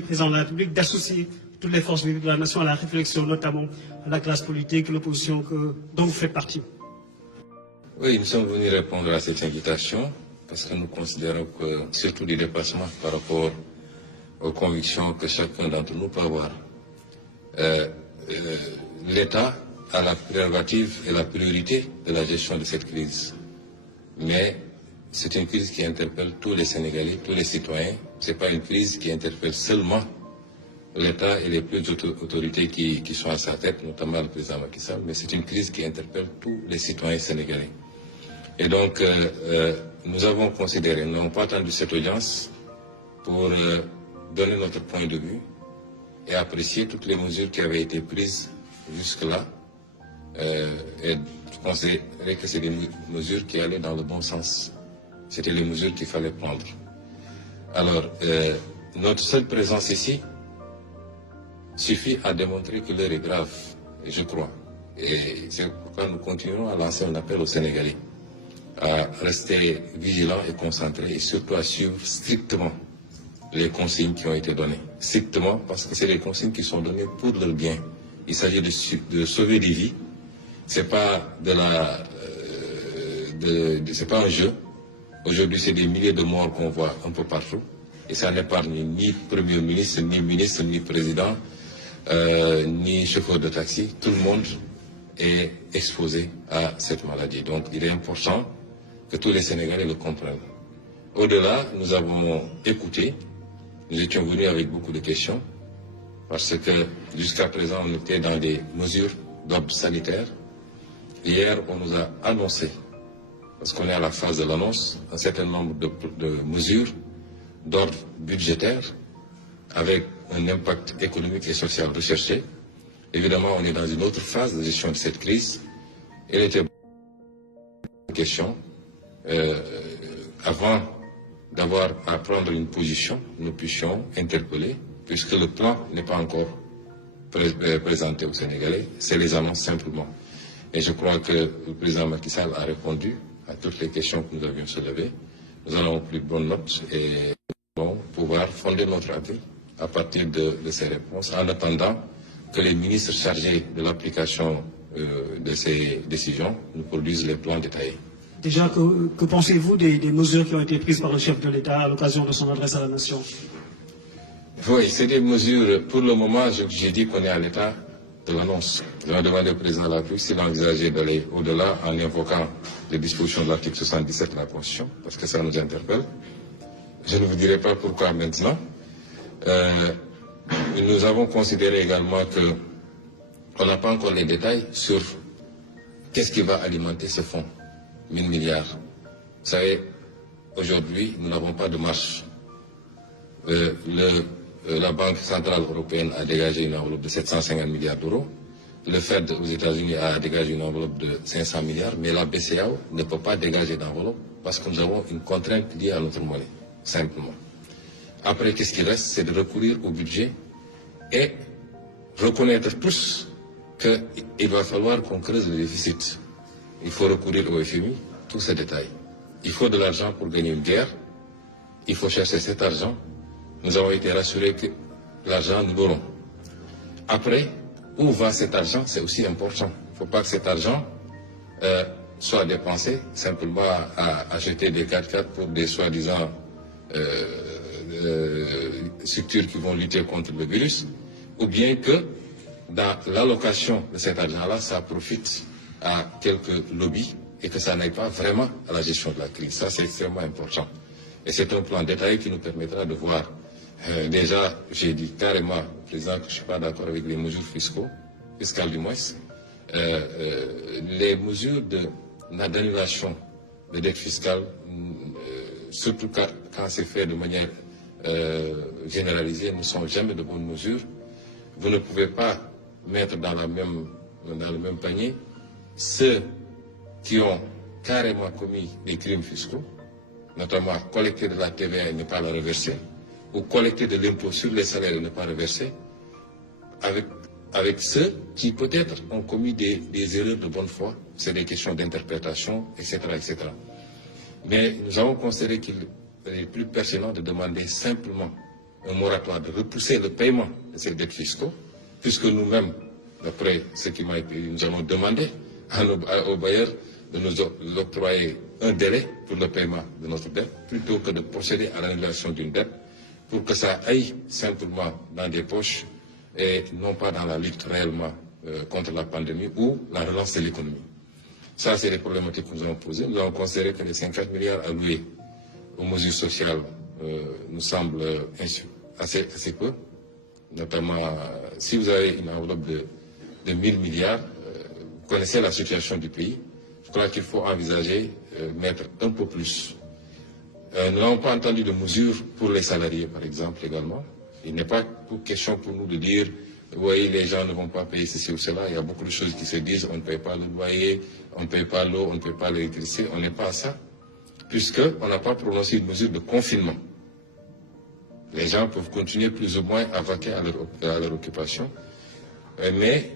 Président de la République d'associer toutes les forces vives de la nation à la réflexion, notamment à la classe politique, l'opposition dont vous faites partie. Oui, nous sommes venus répondre à cette invitation parce que nous considérons que, surtout des dépassements par rapport aux convictions que chacun d'entre nous peut avoir, l'État a la prérogative et la priorité de la gestion de cette crise. Mais c'est une crise qui interpelle tous les Sénégalais, tous les citoyens. Ce n'est pas une crise qui interpelle seulement l'État et les plus hautes autorités qui sont à sa tête, notamment le président Macky Sall, mais c'est une crise qui interpelle tous les citoyens sénégalais. Et donc, nous avons considéré, nous n'avons pas attendu cette audience pour donner notre point de vue et apprécier toutes les mesures qui avaient été prises jusque-là. Et considérer que c'est des mesures qui allaient dans le bon sens. C'était les mesures qu'il fallait prendre. Alors, notre seule présence ici suffit à démontrer que l'heure est grave, et je crois. Et c'est pourquoi nous continuerons à lancer un appel aux Sénégalais à rester vigilants et concentrés et surtout à suivre strictement les consignes qui ont été données. Strictement parce que c'est des consignes qui sont données pour leur bien. Il s'agit de sauver des vies. C'est pas c'est pas un jeu. Aujourd'hui, c'est des milliers de morts qu'on voit un peu partout. Et ça n'épargne ni Premier ministre, ni ministre, ni président, ni chauffeur de taxi. Tout le monde est exposé à cette maladie. Donc, il est important que tous les Sénégalais le comprennent. Au-delà, nous avons écouté. Nous étions venus avec beaucoup de questions. Parce que jusqu'à présent, on était dans des mesures d'ordre sanitaire. Hier, on nous a annoncé, parce qu'on est à la phase de l'annonce, un certain nombre de mesures d'ordre budgétaire avec un impact économique et social recherché. Évidemment, on est dans une autre phase de gestion de cette crise. Il était une question. Avant d'avoir à prendre une position, nous puissions interpeller, puisque le plan n'est pas encore présenté aux Sénégalais, c'est les annonces simplement. Et je crois que le président Macky Sall a répondu à toutes les questions que nous avions soulevées. Nous allons plus bonne note et pouvoir fonder notre avis à partir de ces réponses, en attendant que les ministres chargés de l'application de ces décisions nous produisent les plans détaillés. Déjà, que pensez-vous des mesures qui ont été prises par le chef de l'État à l'occasion de son adresse à la nation? Oui, c'est des mesures, pour le moment, j'ai dit qu'on est à l'état de l'annonce. Je vais demander au président de la République s'il envisageait d'aller au-delà en invoquant les dispositions de l'article 77 de la Constitution, parce que ça nous interpelle. Je ne vous dirai pas pourquoi maintenant. Nous avons considéré également qu'on n'a pas encore les détails sur qu'est-ce qui va alimenter ce fonds, 1000 milliards. Vous savez, aujourd'hui, nous n'avons pas de marge. La Banque centrale européenne a dégagé une enveloppe de 750 milliards d'euros. Le Fed aux États-Unis a dégagé une enveloppe de 500 milliards, mais la BCEAO ne peut pas dégager d'enveloppe parce que nous avons une contrainte liée à notre monnaie, simplement. Après, qu'est-ce qui reste? C'est de recourir au budget et reconnaître tous qu'il va falloir qu'on creuse le déficit. Il faut recourir au FMI, tous ces détails. Il faut de l'argent pour gagner une guerre. Il faut chercher cet argent. Nous avons été rassurés que l'argent, nous l'aurons. Après, où va cet argent? C'est aussi important. Il ne faut pas que cet argent soit dépensé simplement à acheter des 4x4 pour des soi-disant structures qui vont lutter contre le virus, ou bien que dans l'allocation de cet argent-là, ça profite à quelques lobbies et que ça n'aille pas vraiment à la gestion de la crise. Ça, c'est extrêmement important. Et c'est un plan détaillé qui nous permettra de voir. Déjà, j'ai dit carrément au président que je ne suis pas d'accord avec les mesures fiscales du moins. Les mesures d'annulation de dette fiscale, surtout quand c'est fait de manière généralisée, ne sont jamais de bonnes mesures. Vous ne pouvez pas mettre dans le même panier ceux qui ont carrément commis des crimes fiscaux, notamment collecter de la TVA et ne pas la reverser, ou collecter de l'impôt sur les salaires et ne pas reverser, avec ceux qui peut-être ont commis des erreurs de bonne foi. C'est des questions d'interprétation, etc., etc. Mais nous avons considéré qu'il est plus pertinent de demander simplement un moratoire, de repousser le paiement de ces dettes fiscaux, puisque nous-mêmes, d'après ce qui m'a été, nous allons demander aux bailleurs de nous octroyer un délai pour le paiement de notre dette, plutôt que de procéder à l'annulation d'une dette, pour que ça aille simplement dans des poches et non pas dans la lutte réellement contre la pandémie ou la relance de l'économie. Ça, c'est les problématiques que nous avons posées. Nous avons considéré que les 50 milliards alloués aux mesures sociales nous semblent assez peu. Notamment, si vous avez une enveloppe de 1000 milliards, vous connaissez la situation du pays. Je crois qu'il faut envisager mettre un peu plus. Nous n'avons pas entendu de mesures pour les salariés, par exemple, également. Il n'est pas question pour nous de dire, oui, les gens ne vont pas payer ceci ou cela. Il y a beaucoup de choses qui se disent, on ne paye pas le loyer, on ne paye pas l'eau, on ne paye pas l'électricité. On n'est pas à ça, puisqu'on n'a pas prononcé une mesure de confinement. Les gens peuvent continuer plus ou moins à vaquer à leur occupation, mais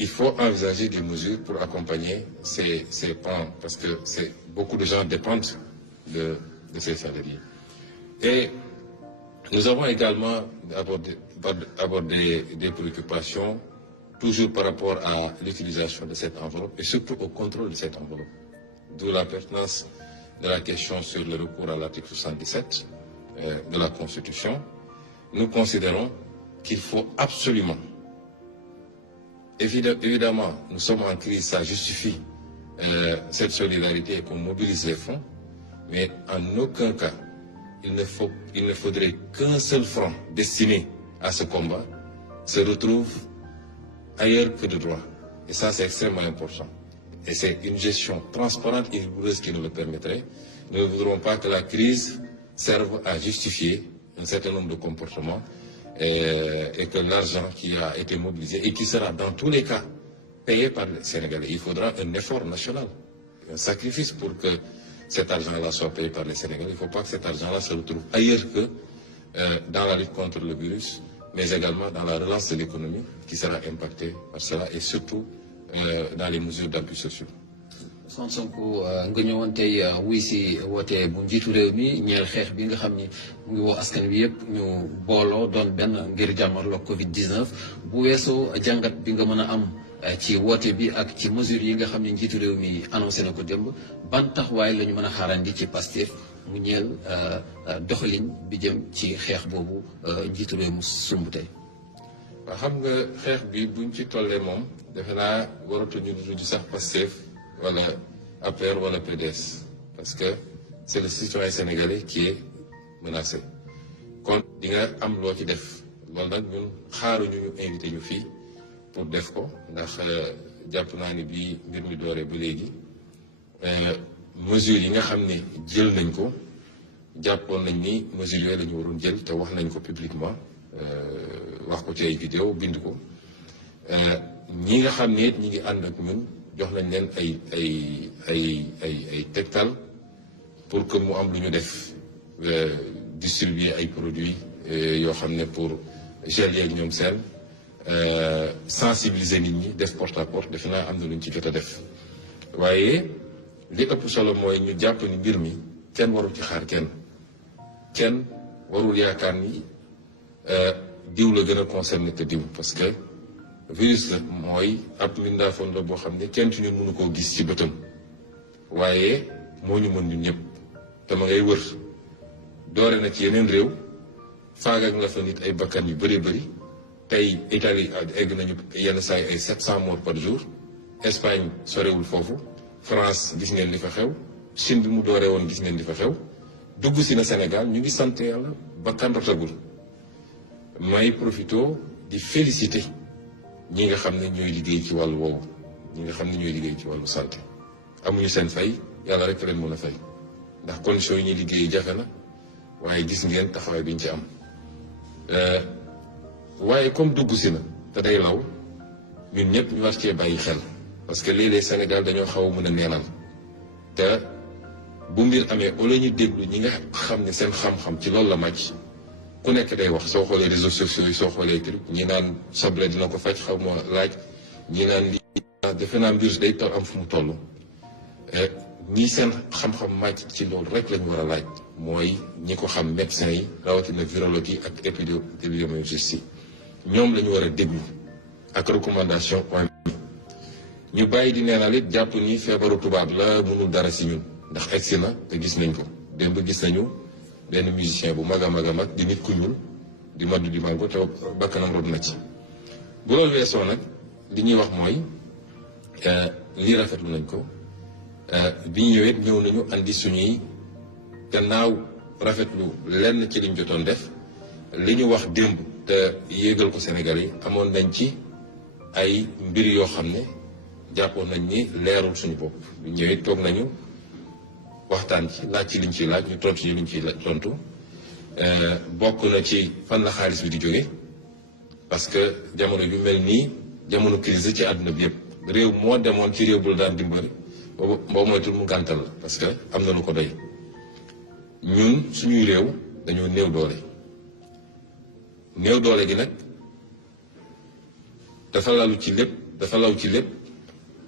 il faut envisager des mesures pour accompagner ces pans, parce que beaucoup de gens dépendent de ces salariés. Et nous avons également abordé des préoccupations, toujours par rapport à l'utilisation de cette enveloppe et surtout au contrôle de cette enveloppe. D'où la pertinence de la question sur le recours à l'article 77 de la Constitution. Nous considérons qu'il faut absolument, évidemment, nous sommes en crise, ça justifie cette solidarité et qu'on mobilise les fonds, mais en aucun cas, il ne faudrait qu'un seul franc destiné à ce combat se retrouve ailleurs que de droit. Et ça, c'est extrêmement important. Et c'est une gestion transparente et rigoureuse qui nous le permettrait. Nous ne voudrons pas que la crise serve à justifier un certain nombre de comportements et que l'argent qui a été mobilisé et qui sera dans tous les cas payé par les Sénégalais. Il faudra un effort national, un sacrifice pour que cet argent-là soit payé par les Sénégalais. Il ne faut pas que cet argent-là se retrouve ailleurs que dans la lutte contre le virus, mais également dans la relance de l'économie qui sera impactée par cela et surtout dans les mesures d'appui sociaux. Ousmane Sonko nga ñëwoon tey wuy si woote bu njiitu réew mi ñeel xeex bi nga xam ni mu ngi woo askan wi yëpp ñu booloo doon benn ngir jàmmarloo Covid-19 bu weesoo jàngat bi nga mën a am ci woote bi ak ci mesures yi nga xam ne njiitu réew mi annoncé na ko démb ban taxawaay la ñu mën a xaarandi ci Pastef mu ñeel doxalin bi jëm ci xeex boobu njiitu réew mu sumb tey. waaw xam nga xeex bi buñ ci tollee moom defe naa waratuñu du sax Pastef wala APR wala PDS parce que c'est le citoyen sénégalais qui est menacé kon di nga am loo ci def loolu nag ñun xaaruñu ñu invité ñu fii pour def ko ndax jàpp naa ni bii mbir mi dooree ba léegi mesures yi nga xam ne jël nañ ko jàppoon nañ ni mesures yooyu la ñu waroon jël te wax nañ ko publiquement wax ko ci ay vidéo bind ko ñi nga xam ne it ñi ngi ànd ak ñun jox nañ leen ay tegtal pour que mu am lu ñu def distribuer ay produits yoo xam ne pour gel yeeg ñoom seen sensibiliser nit ñi def porte à porte defe naa am na lu ñu ci jot a def waaye li ëpp solo mooy ñu jàpp ni mbir mi kenn warul ci xaar kenn warul yaakaar ni diw la gën a concerné te diw parce que virus la mooy ab mbindaafoon la boo xam ne kenn ci ñun mënu koo gis ci bëtam waaye moo ñu mën ñun ñëpp te ma ngay wër doore na ci yeneen réew faagak na fa nit ay bakkan yu bëree bëri tey Italie egg nañu yenn saa yi ay 700 morts par jour Espagne sorewul foofu France gis ngeen li fa xew Chine bi mu dooree woon gis ngeen li fa xew dugg si na Sénégal ñu ngi sant yàlla bakkan rotagul may profito di féliciter ñi nga xam ne ñooy liggéey ci wàllu woowu ñi nga xam ne ñooy liggéey ci wàllu santé amuñu seen fay yàlla rek leen mën a fay ndax conditions yi ñuy liggéey jafe na waaye gis ngeen taxawaay bi ñu ci am waaye comme dugg si na te day law ñun ñëpp ñu war cee bàyyi xel parce que léeg-léeg Sénégal dañoo xaw a mën a neenal te bu mbir amee au lieu ñu déglu ñi nga xam ne seen xam-xam ci loolu la màcc ku nekk day wax soo xoolee réseaux sociaux yi soo xoolee truc ñi naan soble dina ko faj xaw ma laaj ñi naan lii defe naa mbir day am fu mu toll ñii seen xam-xam màcc ci loolu rek la ñu war a laaj mooy ñi ko xam médecins yi rawatina virologue yi ak épidémiologistes yi ñoom la ñu war a déglu ak recommandation ñu bàyyi di neenal it jàpp ni feebaru tubaab la mënul dara si ñun ndax egsi na te gis nañ ko démb gis nañu benn musicien bu mag a mag a mag di nit ku ñuul di maddu di mango te bakkanam rod na ci. bu loolu weesoo nag li ñuy wax mooy lii rafetlu nañ ko bi ñu ñëwee ñëw nañu andi suñuy gannaaw rafetlu lenn ci liñ jotoon def li ñu wax démb te yéegal ko Sénégal yi amoon nañ ci ay mbir yoo xam ne jàppoon nañ ni leerul suñu bopp bi ñëwee toog nañu waxtaan ci laaj ci liñ ciy laaj ñu tontu ci liñ ciy tontu bokk na ci fan la xaalis bi di jóge parce que jamono yu mel nii jamono crise ci àdduna bi yëpp réew moo demoon ci réew bu la daan dimbali boo moytul mu gàntal la parce que am na lu ko doy ñun suñuy réew dañoo néew doole gi nag dafa law ci lépp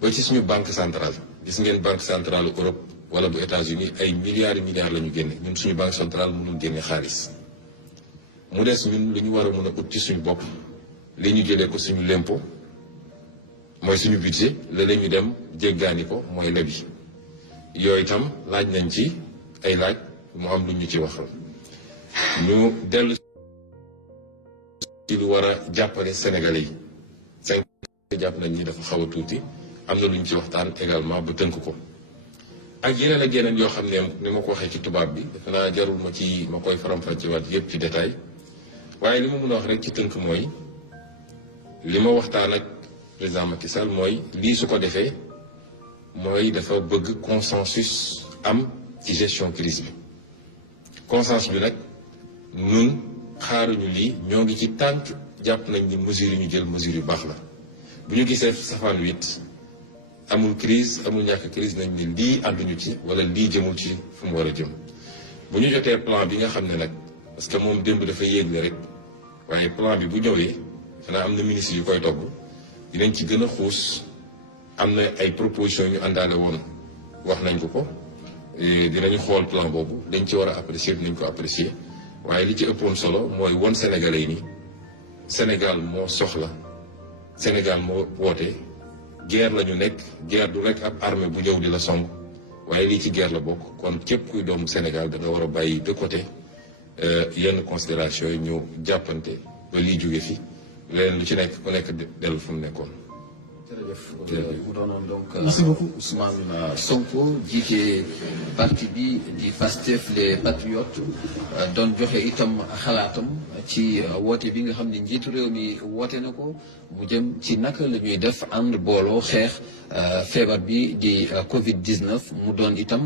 ba ci suñu banque centrale gis ngeen banque centrale Europe wala bu États-Unis ay milliards la ñu génne ñun suñu banque centrale mënul génne xaalis mu des ñun lu ñu war a mën a ut ci suñu bopp li ñu jëlee ko suñu lempo mooy suñu budget la ñu dem jéggaani ko mooy lebi yooyu itam laaj nañ ci ay laaj mu am lu ñu ci waxal ñu dellu ci lu war a jàppale Sénégalais yi jàpp nañ ni dafa xaw a tuuti am na lu ñu ci waxtaan également ba tënk ko ak yeneen yoo xam ne ni ma ko waxee ci tubaab bi defe naa jarul ma koy faram-fàccewaat yëpp ci détail waaye li ma mën a wax rek ci tënk mooy li ma waxtaan ak président Macky Sall mooy lii su ko defee mooy dafa bëgg consensus am ci gestion crise bi consensus bi nag nun xaaruñu lii ñoo ngi ci tànk jàpp nañ ni mesures yi ñu jël mesures yu baax la bu ñu gisee safaan wit amul crise amul ñàkk crise nañ ni lii ànduñu ci wala lii jëmul ci fu mu war a jëm bu ñu jotee plan bi nga xam ne nag parce que moom démb dafa yéegle rek waaye plan bi bu ñëwee xanaa am na ministre yu koy togg dinañ ci gën a xuus am na ay propositions yu ñu àndaale woon wax nañ ko dinañu xool plan boobu dañ ci war a apprécier dinañ ko apprécier waaye li ci ëppoon solo mooy won Sénégalais yi ni Sénégal moo soxla Sénégal moo woote guerre la ñu nekk guerre du rek ab armée bu ñëw di la song waaye lii ci guerre la bokk kon képp kuy doomu Sénégal da nga war a bàyyi de côté yenn considération yi ñu jàppante ba lii jóge fi leneen lu ci nekk ku nekk dellu fu mu nekkoon. jërëjëf mu doonoon donc merci beaucoup Ousmane Sonko jiite parti bi di Pastef les Patriotes doon joxe itam xalaatam ci woote bi nga xam ne njiitu réew mi woote na ko mu jëm ci naka la ñuy def ànd booloo xeex feebar bi di Covid 19 mu doon itam.